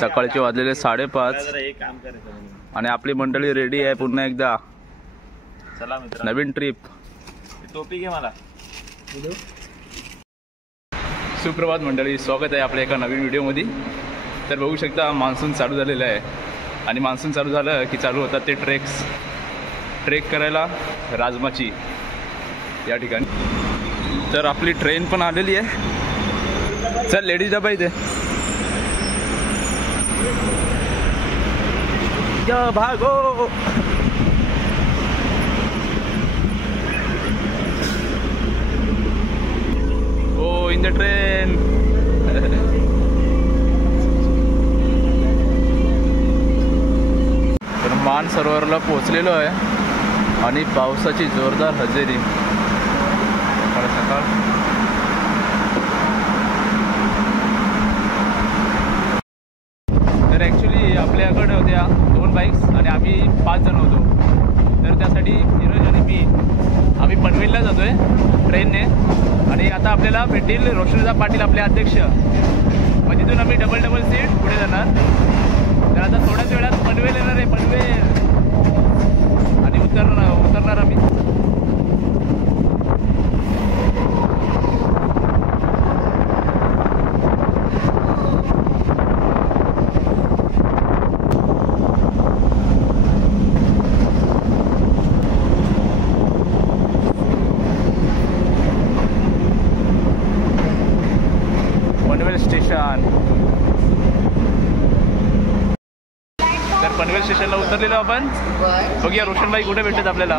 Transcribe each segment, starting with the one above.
सकाळचे वाजलेले 5:30 आणि आपली मंडळी रेडी आहे पुन्हा एकदा. चला मित्र, नवीन ट्रिप. टोपी घे मला. सुप्रभात मंडळी, स्वागत आहे आपल्या एका नवीन व्हिडिओमध्ये. तर बघू शकता मान्सून चालू झालेलं आहे आणि मान्सून चालू झालं की चालू होतात ते ट्रेक करायला राजमाची या ठिकाणी. तर आपली ट्रेन पण आलेली आहे. चल लेडीज डबा इथे या भागो. ओ इन द ट्रेन. तर मानसरोवरला पोहोचलेलो आहे आणि पावसाची जोरदार हजेरी. सकाळ तर ॲक्च्युली आपल्याकडे होत्या 2 बाईक्स आणि आम्ही 5 जण होतो. तर त्यासाठी धीरज आणि मी आम्ही पनवेलला जातो आहे ट्रेनने. आणि आता आपल्याला भेटतील रोशनीदा पाटील आपले अध्यक्ष. मग तिथून आम्ही डबल सीट पुढे जाणार. तर आता थोड्याच वेळात पनवेल येणार आहे. पनवेल आणि उतरणार आम्ही. तर पनवेल स्टेशनला उतरलेलो आपण. बघूया रोशनबाई कुठे भेटतात आपल्याला.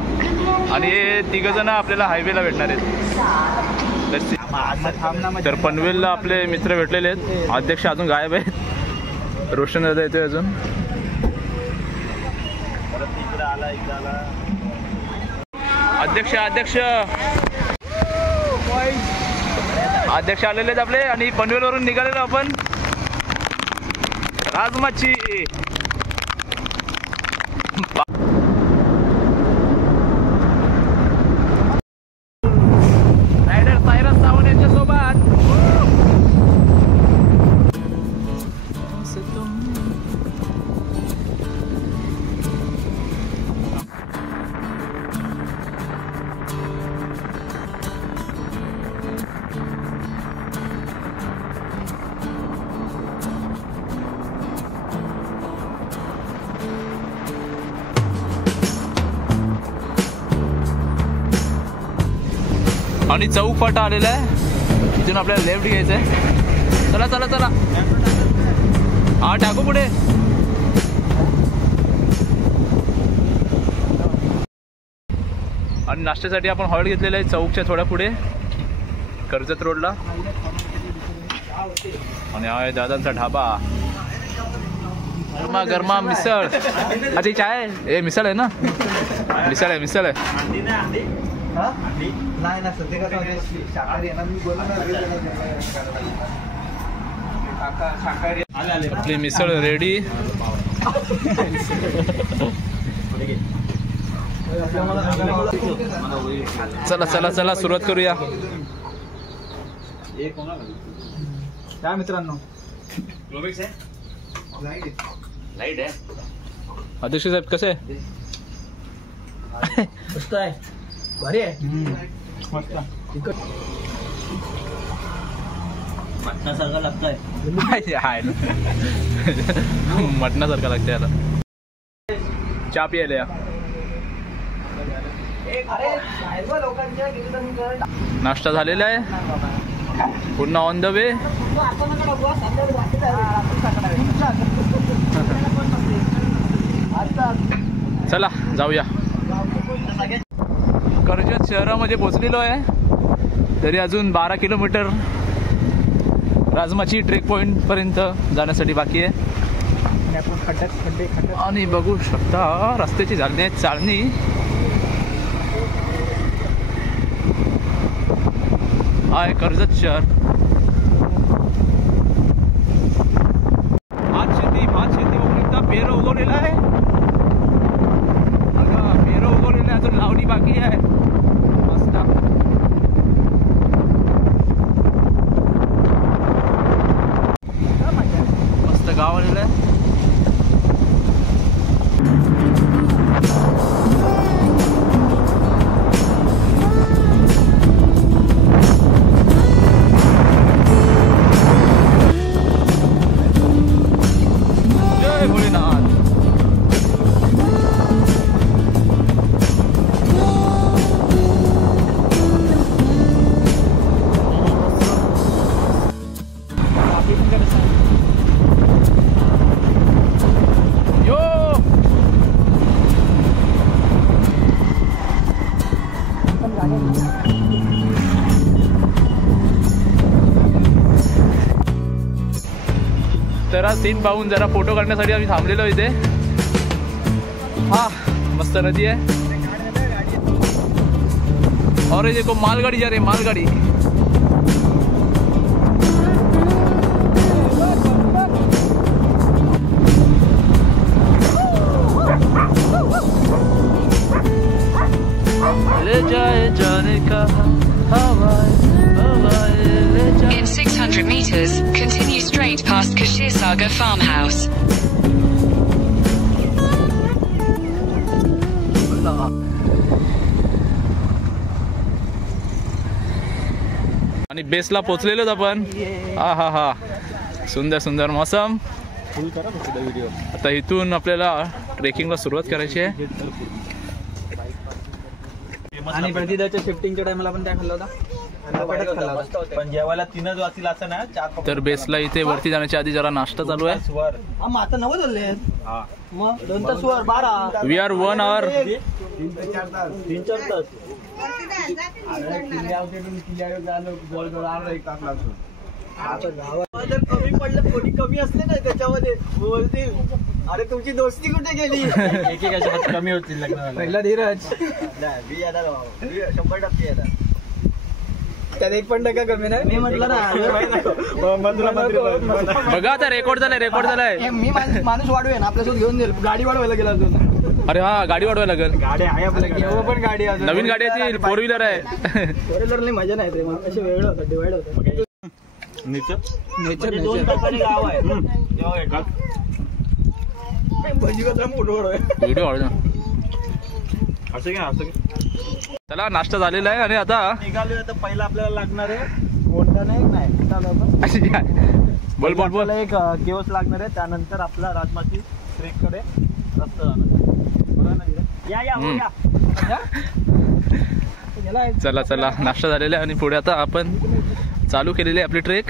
आणि हे 3 जण आपल्याला हायवेला भेटणार आहेत. तर पनवेलला आपले मित्र भेटलेले आहेत. अध्यक्ष अजून गायब आहेत. रोशन दादा येते अजून. अध्यक्ष आलेले आहेत आपले. आणि पनवेलवरून निघालेलो आपण राजमाची. रायडर सायरस सावंत यांच्या सोबत. आणि चौक फाटा आलेला आहे. इथून आपल्याला लेफ्ट घ्यायचं आहे. चला चला चला. हा टाकू पुढे. आणि नाश्त्यासाठी आपण हॉल्ट घेतलेला आहे चौकच्या थोड्या पुढे कर्जत रोडला. आणि हा आहे दादांचा ढाबा. गरमा गरमा मिसळ. अच्छा चाय आहे. मिसळ आहे ना. मिसळ आहे. नाही ना सध्या कसं शाकाहारी आहे ना. मी बोललो ना आपली मिसळ रेडी. चला चला चला सुरुवात करूया. काय मित्रांनो लाईट आहे. अध्यक्ष साहेब कसे आहे. मस्त आहे. भारी आहे. मटणासारखा लागतंय. मटणासारखा लागतंय. आता चहा प्यायला या. नाश्ता झालेला आहे. पुन्हा ऑन द वे. चला जाऊया. कर्जत शहरामध्ये पोहोचलेलो आहे. तरी अजून 12 किलोमीटर राजमाची ट्रेक पॉइंट पर्यंत जाण्यासाठी बाकी आहे. आणि बघू शकता रस्त्याची चाळणी. आहे कर्जत शहर. भात शेती बघू शकता. पेरं उगवलेलं आहे. पेरं उगवलेलं आहे. अजून लावणी बाकी आहे. मस्त. मस्त आपलं गाव आलेलं आहे. जय भोलेनाथ. तर हा सीन पाहून जरा फोटो काढण्यासाठी आम्ही थांबलेलो इथे. हा मस्त नदी आहे. और ये देखो मालगाड़ी जा रही है, मालगाड़ी. ले जाए जाने का हवाएं ले जाए. In 600 meters, continue straight past Kashirsagar farmhouse. आणि बेसला पोचलेलोच आपण. हा हा हा सुंदर सुंदर मौसम. आता इथून आपल्याला ट्रेकिंगला सुरुवात करायची आहे. आणि प्रतिदाच्या शिफ्टिंगच्या टाइमला पण त्या खाल्ला होता. पण जेवायला 3च वाजतील असं ना. तर बेसला इथे वरती जाण्याच्या आधी जरा नाश्ता चालू आहे. आता 9 झाले. मग 2 तास वर 12. We R 1 hour. 3-4 तास. जर कमी पडलं, कोणी कमी असले ना त्याच्यामध्ये बोलतील अरे तुमची दोस्ती कुठे गेली. एकेकाच्या हात कमी होतील लग्न. पहिला धीरज 100% येणार. त्यात 1% कमी नाही. मी म्हटलं ना बघा आता रेकॉर्ड झालाय. मी माणूस वाढवेन आपल्यासोबत घेऊन जाईल. गाडी वाढवायला गेला अजून. अरे हा गाडी वाढवायला लागेल. गाडी आहे आपल्याला. पण गाडी नवीन गाडी आहे, 4 व्हीलर आहे. 4 व्हीलरने मजा नाही. कसे वेगळं होतं, डिवाइड होतं. नेचर 2 तासांनी गाव आहे. व्हिडिओ असं चला नाश्ता झालेला आहे आणि आता निघालोय. आता पहिला आपल्याला लागणार आहे कोंढाणा. बोल बोल बोल. एक केवस लागणार आहे. त्यानंतर आपला राजमाची ट्रेककडे रस्ता जाणार. चला चला नाश्ता झालेला आहे आणि पुढे आता आपण चालू केलेली आहे आपली ट्रेक.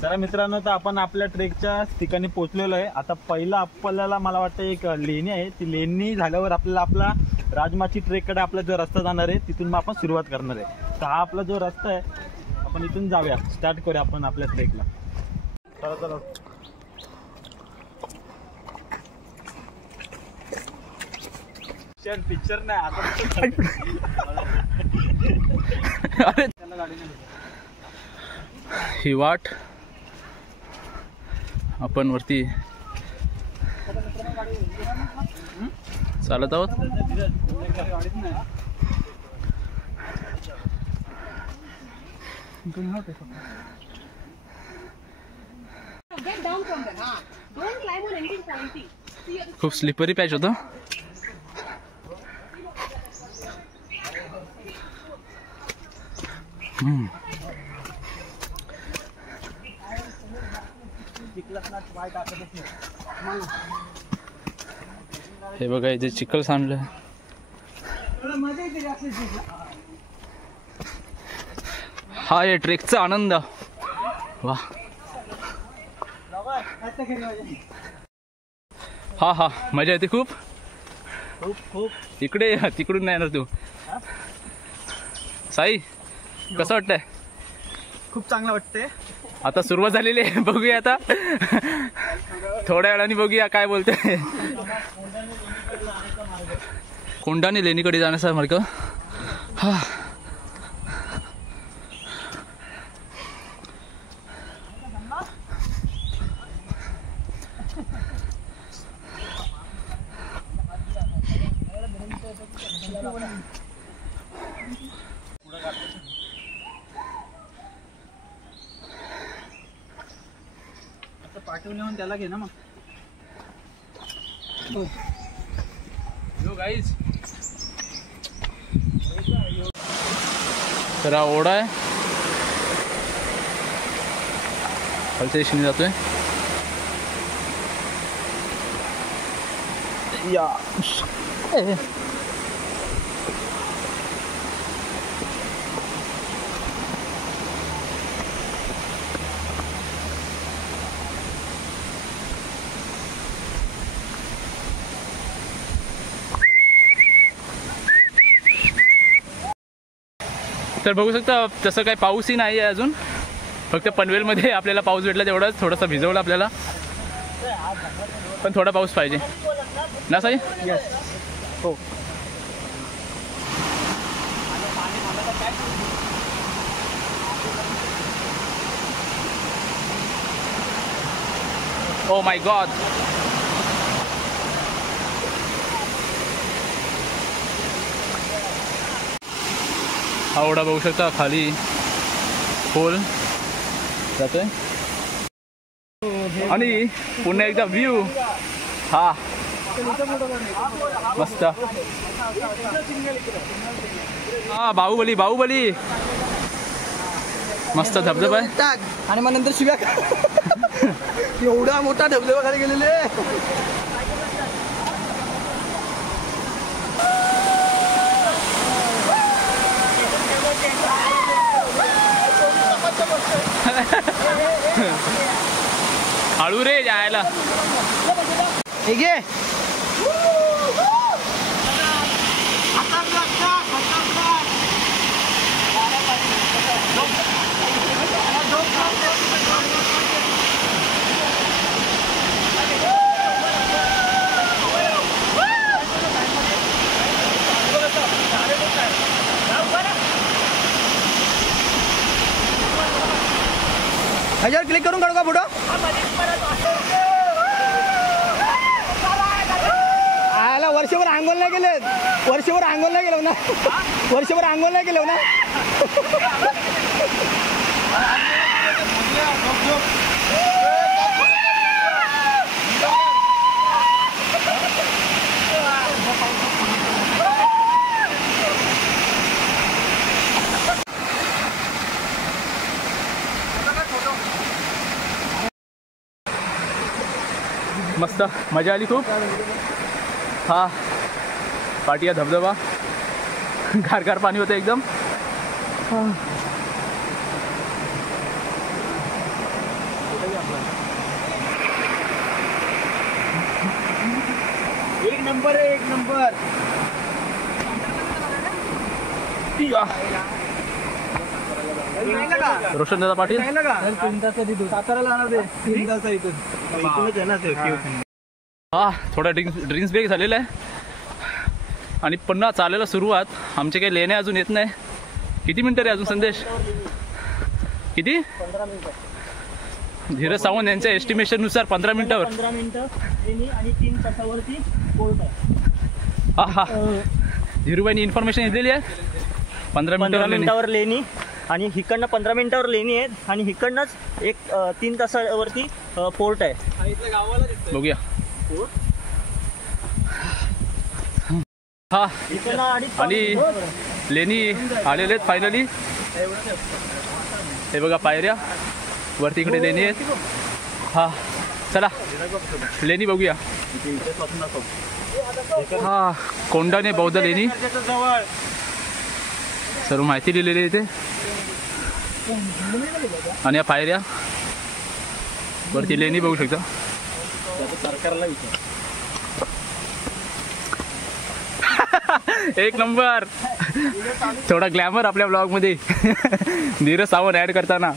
चला मित्रांनो, तर आपण आपल्या ट्रेकच्या ठिकाणी पोहोचलेलो आहे. आता पहिला आपल्याला मला वाटतं एक लेणी आहे. ती लेणी झाल्यावर आपल्याला आपला राजमाची ट्रेककडे आपला जो रस्ता जाणार आहे तिथून मग आपण सुरुवात करणार आहे. तर हा आपला जो रस्ता आहे आपण इथून जाऊया. स्टार्ट करूया आपण आपल्या ट्रेकला. चला चला. पिक्चर नाही आता. ही वाट आपण वरती चालत आहोत. खूप स्लिपरी पॅच होतं. हे बघा इथे चिखल सांडलं. हा आहे ट्रेकचा आनंद. वा हा हा मजा येते खूप. इकडे तिकडून नाही येणार तू. साई कसं वाटतंय? खूप चांगलं वाटतंय. आता सुरुवात झालेली आहे. बघूया आता थोड्या वेळाने बघूया काय बोलते. कोंढाणे लेणीकडे जाण्याचा मार्ग. हा पाठवून येऊन त्याला घे ना मग. गाईज तर हा ओढा आहे, खालच्या दिशेने जातोय. या तर बघू शकता तसं काही पाऊसही नाही आहे अजून, फक्त पनवेलमध्ये आपल्याला पाऊस भेटला तेवढाच, थोडासा भिजवलं आपल्याला, पण थोडा पाऊस पाहिजे ना साई. हो. Oh my God. हा ओढा बघू शकता खाली खोल जातोय आणि पुन्हा एकदा व्ह्यू. हा मस्त. हा बाहुबली बाहुबली मस्त धबधबा आहे. आणि मग नंतर शिव्या एवढा मोठा धबधबा खाली गेलेले. हळू रे जायला. ठीक आहे. ह्याच्यावर क्लिक करून काढू का फोटो. आला वर्षभर आंघोळ नाही केले, वर्षभर आंघोळ नाही केलं ना, वर्षभर आंघोळ नाही केलं ना. मस्त मजा आली खूप. हा पाटिया धबधबा, गार पाणी होतं एकदम. एक नंबर आहे, एक नंबर. रोशन दादा पाटील. हा थोडा ड्रिंक्स ब्रेक झालेला आहे आणि पुन्हा चालायला सुरुवात. आमचे काही लेणे अजून येत नाही. किती मिनिटं रे अजून संदेश? किती? 15 मिनिटं. धीरज सावंत यांच्या एस्टिमेशननुसार 15 मिनिटावर. 15 मिनिटं आणि 3 तासावरती पोर्ट आहे. हा हा धीरूबाईंनी इन्फॉर्मेशन दिलेली आहे. 15 मिनिटावर लेणी आणि हिकडनं 15 मिनिटावर लेणी आहेत आणि हिकडनंच एक 3 तासावरती पोर्ट आहे. बघूया. हा आणि लेणी आलेले आहेत फायनली. हे बघा पायऱ्या वरती, इकडे लेणी आहेत. हा चला लेणी बघूया. हा कोंडाणे बौद्ध लेणी, सर्व माहिती लिहिलेली आहे इथे. आणि या पायऱ्या वरती लेणी बघू शकता. सरकारला एक नंबर. थोडा ग्लॅमर आपल्या ब्लॉग मध्ये धीरज सावंत ऍड करताना.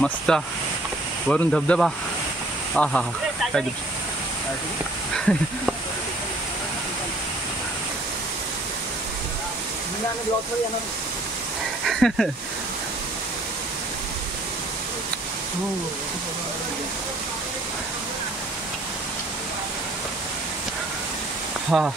मस्त वरून धबधबा. हा हा हा काय हा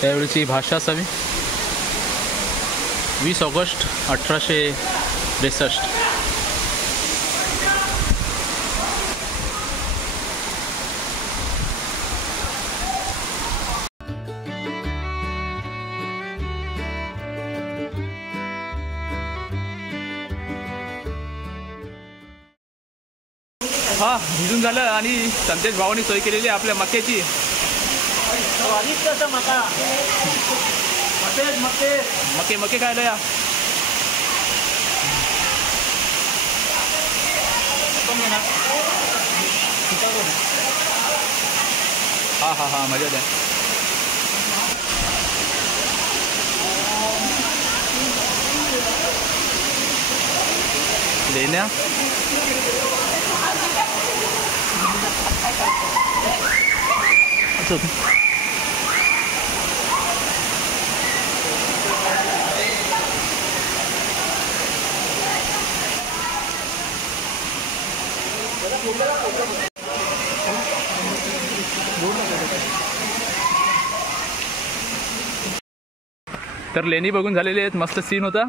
त्यावेळीची भाषा असावी 20 ऑगस्ट 1862. हा भिजून झालं आणि संदेश भावानी सोय केलेली आहे आपल्या मक्याची. मके खायला या. हा हा हा मजा द्या. लेण्या तर लेणी बघून झालेली आहेत. मस्त सीन होता.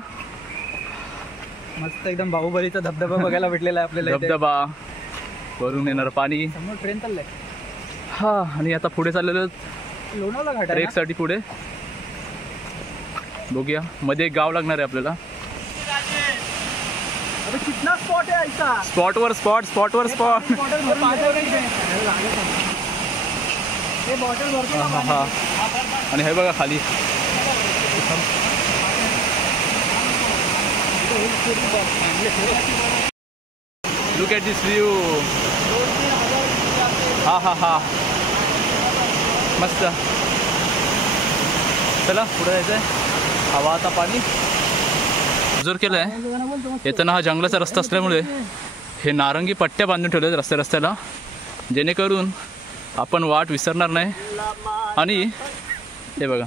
मस्त एकदम बाहुबलीचा धबधबा बघायला भेटलेला आहे आपल्याला. धबधबा वरून येणार पाणी. समोर ट्रेन चाललंय. हा आणि आता पुढे चाललेलं लोणावळा घाट ट्रेक साठी पुढे बघूया. मध्ये एक गाव लागणार आहे आपल्याला. कितना स्पॉट आहे ऐसा. स्पॉटवर स्पॉट. हा आणि हे बघा खाली. Look at this view. हा मस्त. चला पुढे जायचं आहे. हवा आता पाणी जोर केलं आहे. येताना हा जंगलाचा रस्ता असल्यामुळे हे नारंगी पट्ट्या बांधून ठेवले आहेत रस्त्याला, जेणेकरून आपण वाट विसरणार नाही. आणि हे बघा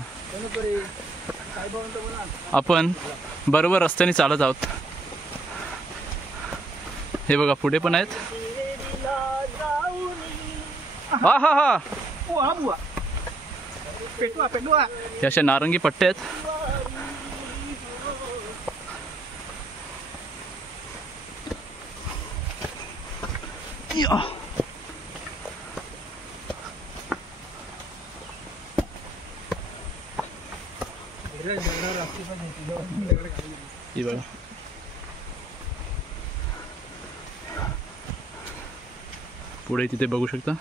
आपण बरोबर रस्त्याने चालत आहोत. हे बघा पुढे पण आहेत. हा हे अशा नारंगी पट्ट्या आहेत. ही बघा पुढे तिथे बघू शकता.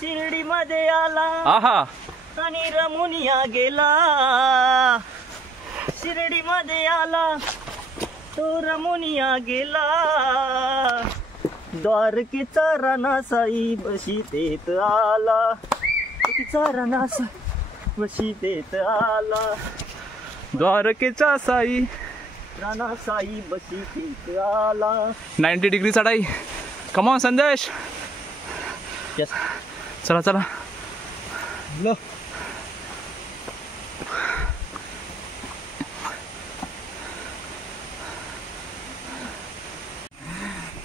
शिर्डीमध्ये आला आहा आणि रमुनिया गेला. शिर्डीमध्ये आला तो रमुनिया गेला. द्वारकेचा राणासाई बशीतेत आला. बशीतेत आला. द्वारकेचा साई राणासाई बशीतेत आला. 90 डिग्री चढाई. कम ऑन संदेश. चला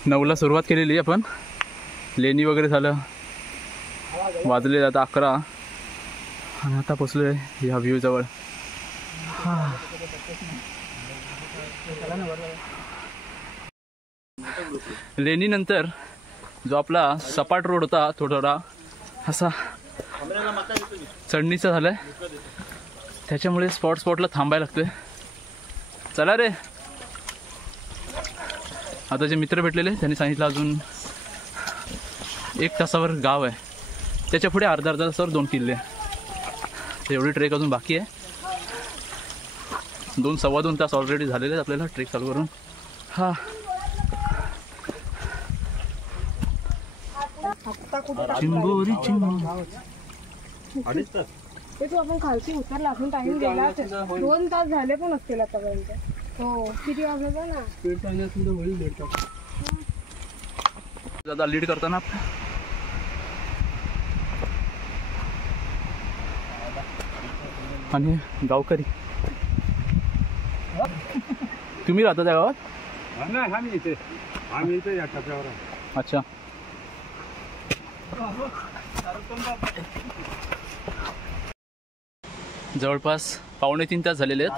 नऊला सुरुवात केलेली आपण. लेणी वगैरे झालं. वाजले आता 11 आणि आता पोचलोय ह्या व्ह्यू जवळ. लेणी नंतर जो आपला सपाट रोड होता थोडा असा चढणीचा झालाय, त्याच्यामुळे स्पॉटला थांबायला लागतोय. चला रे. आता जे मित्र भेटलेले त्यांनी सांगितलं अजून 1 तासावर गाव आहे, त्याच्या पुढे अर्धा तासावर 2 किल्ले. एवढी ट्रेक अजून बाकी आहे. 2-2.25 तास ऑलरेडी झालेले आहेत आपल्याला ट्रेक चालू करून. हा चिंबोरी चिंबोरी ते तू आपण खालती उतरला आपण टाइम गेला 2 तास झाले पण असतील आतापर्यंत. हो किती वाजलं ना स्पीड पाहिजे असेल तर होईल 1.5 तास. दादा लीड करताना आणि गावकरी. तुम्ही राहता त्या गावात? नाही आम्ही इथे या टप्प्यावर. अच्छा. जवळपास 2.5 तास झालेले आहेत.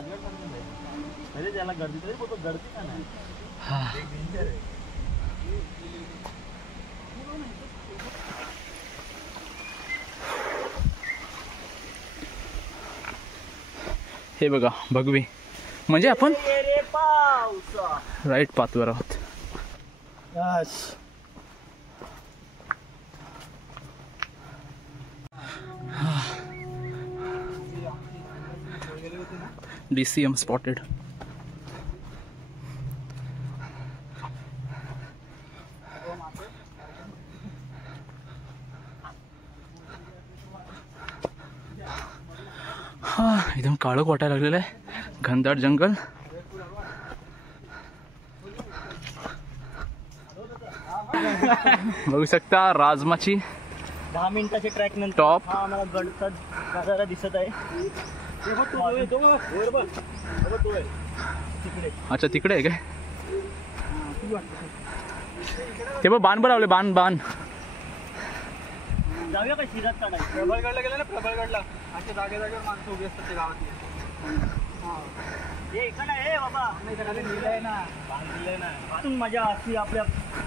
हे बघा भगवी, म्हणजे आपण राईट पाथवर आहोत. DCM spotted. एकदम काळोख वाटायला लागलेलं आहे. घनदाट जंगल. बघू शकता राजमाची 10 मिनिटाच्या ट्रॅक नंतर टॉप. हा आम्हाला गडचा नजारा दिसत आहे. अच्छा तिकडे आहे काय? ते बघ बाण बनवले. बाण जाऊया काय शिरात काढायचं. प्रबळगडला गेलं ना, प्रबळगडला अशा जागेवर माणसं उभी असतात ते गावातली. हे इकडे आहे बाबा. लिहिलंय ना, बांधलेलं ना. मजा असते आपल्या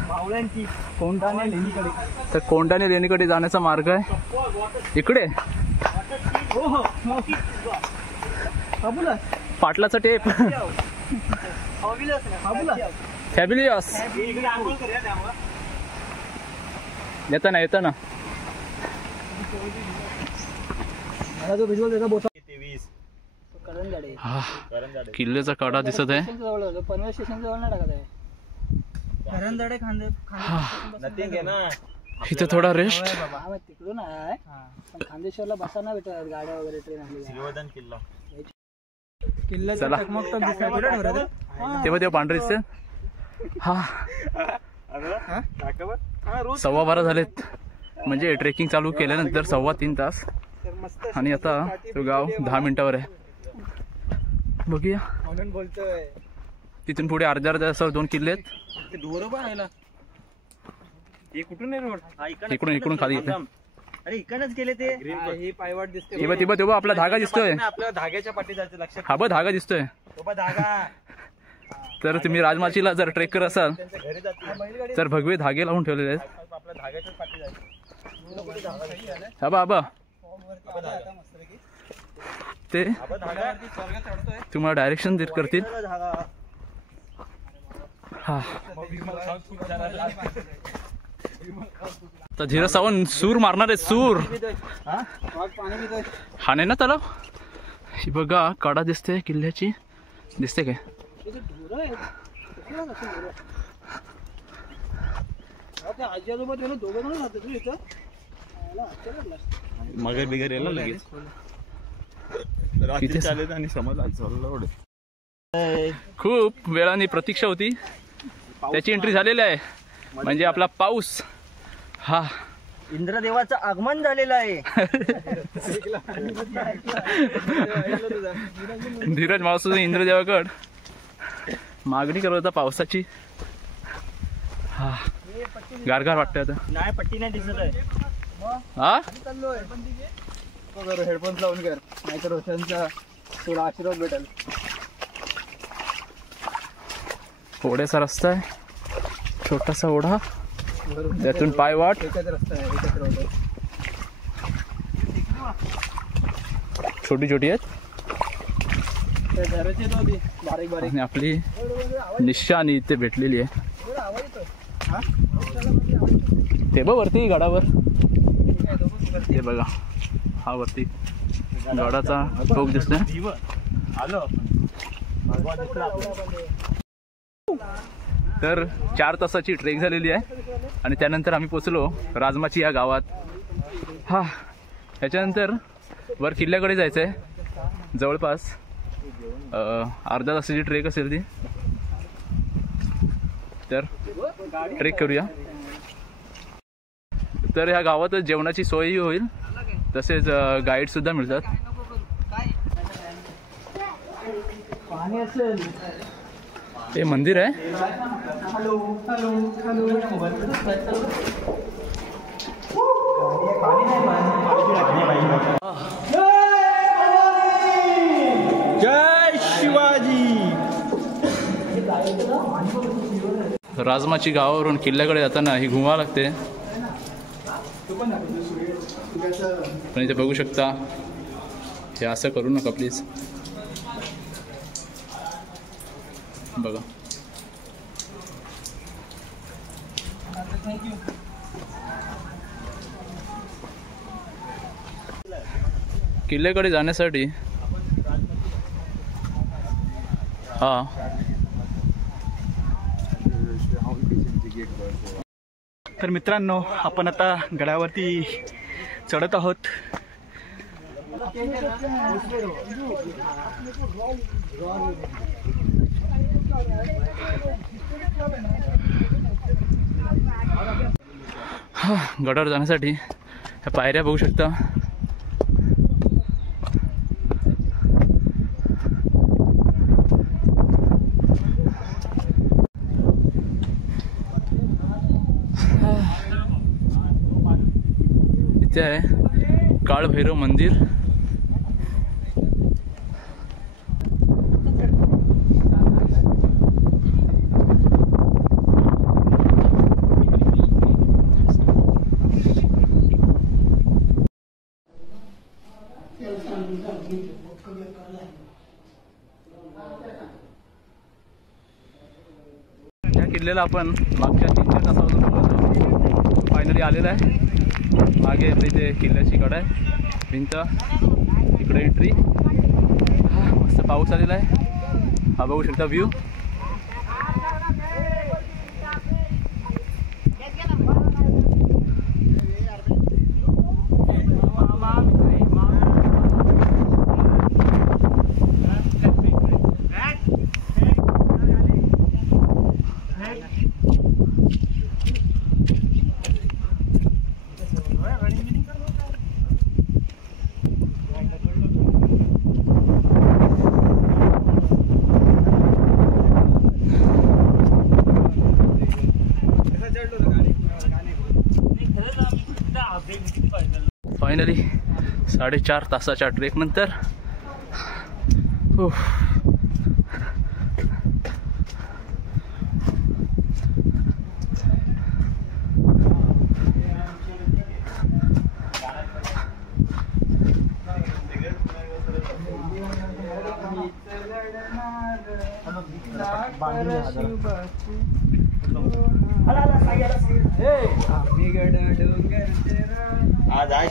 भावड्यांची. कोंढाणे लेणीकडे. तर कोंढाणे लेणीकडे जाण्याचा मार्ग आहे इकडे. हो हो पाटलाचा टेप. फॅबिलियस. येता ना मला जो व्हिज्युअल त्याचा बोटा किल्ल्याचा कडा दिसत आहे. जवळ पनवेल स्टेशन जवळ नाही टाकत आहे. करंजाडे खांदे इथे थोडा रेस्ट. तिकडून आहे पण खांदेश्वरला बसा ना भेटत गाड्या वगैरे ट्रेन आपली. श्रीवर्धन किल्ला. चला तेव्हा पांढरे दिसते. हा 12:15 झालेत. म्हणजे ट्रेकिंग चालू केल्यानंतर 3.25 तास. आणि आता तो गाव 10 मिनिटावर आहे. बघूया तिथून पुढे अर्ध्या तासावर 2 किल्ले आहेत. इकडून खाली येते. अरे इकडनंच गेले ते. ही पायवाट दिसते. तेव्हा आपला धागा दिसतोय. आपल्या धाग्याच्या पाठी जायचं लक्षात. हा बघ धागा दिसतोय. धागा. तर तुम्ही राजमाचीला जर ट्रेक करत असाल तर भगवे धागे लावून ठेवलेले आहेत. आपल्या धाग्याच्या पाठी जायचं. हा बा ते तुम्हाला डायरेक्शन करतील. हा तर धीरज सावंत सूर मारणार आहे. सूर हा नाही ना तलाव. ही बघा कडा दिसते किल्ल्याची. दिसते काय? आजी आजोबा दोघं जण जाते तू इथं. मगर बिगर यायला लगेच रात्री चालेल आणि समज खूप वेळाने प्रतीक्षा होती. त्याची एंट्री झालेली आहे. म्हणजे आपला पाऊस. हा इंद्रदेवाचं आगमन झालेलं आहे. धीरज मावसा इंद्रदेवाकड मागणी करत होता पावसाची. हा गारगार वाटतंय आता. नाही पट्टी नाही दिसत आहे. हा हेडफोन्स लावून कर नाहीतर रोशनचा थोडा आशीर्वाद भेटेल. ओढ्याचा रस्ता आहे. छोटासा ओढा. त्यातून पायवाट. एकच रस्ता आहे. एकच रोड आहे. छोटी छोटी आहेत. घराची होती बारीक बारीक. आणि आपली निशाणी इथे भेटलेली आहे. ते बघ वरती गडावर. ते बघा हा वरती गडाचा टोक दिसतोय. तर 4 तासाची ट्रेक झालेली आहे. आणि त्यानंतर आम्ही पोचलो राजमाची या गावात. हा ह्याच्यानंतर वर किल्ल्याकडे जायचं आहे. जवळपास अर्धा तासाची ट्रेक असेल ती. तर ट्रेक करूया. तर ह्या गावातच जेवणाची सोयही होईल, तसेच गाईडसुद्धा मिळतात. हे मंदिर आहे. जय शिवाजी. राजमाची गावावरून किल्ल्याकडे जाताना ही घुमा लागते. पण इथे बघू शकता, हे असं करू नका प्लीज. बघा, किल्ल्याकडे जाण्यासाठी तर मित्रांनो, आपण आता गडावरती चढत आहोत. गडावर जाण्यासाठी ह्या पायऱ्या बघू शकता. इथे आहे काळभैरव मंदिर. या किल्ल्याला आपण मागच्या 3-4 तासापासून बघतो. फायनली आलेला आहे. मागे आपल्या इथे किल्ल्याची कड आहे, भिंत, इकडे एंट्री. मस्त पाऊस आलेला आहे. हा बघू शकता व्ह्यू. फायनली 4.5 तासाच्या ट्रेक नंतर आज आहे